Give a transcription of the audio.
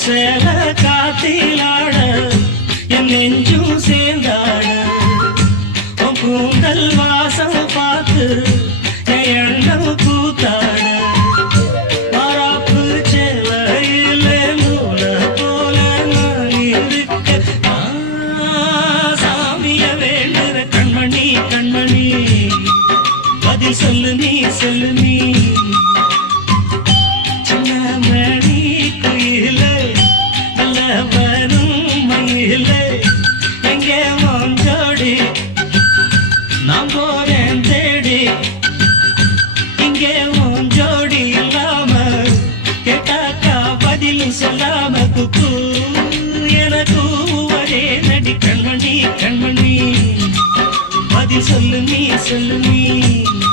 சேல காத்திலாட என் நெஞ்சும் சேர்ந்தாட உன் கூந்தல் வாசம் பார்த்து என் எண்ணம் கூத்தாட மாறாப்பு சேலையில நூல போல நான் இருக்க சாமிய வேண்டுற கண்மணி கண்மணி பதில் சொல்லு நீ சொல்லு நீ நான் போறேன் தேடி இங்கே உன் ஜோடி இல்லாம கேட்டாக்கா பதில் சொல்லாம குக்கு எனக்கு ஒரே நடி கண்மணி கண்மணி பதில் சொல்லு நீ சொல்லு நீ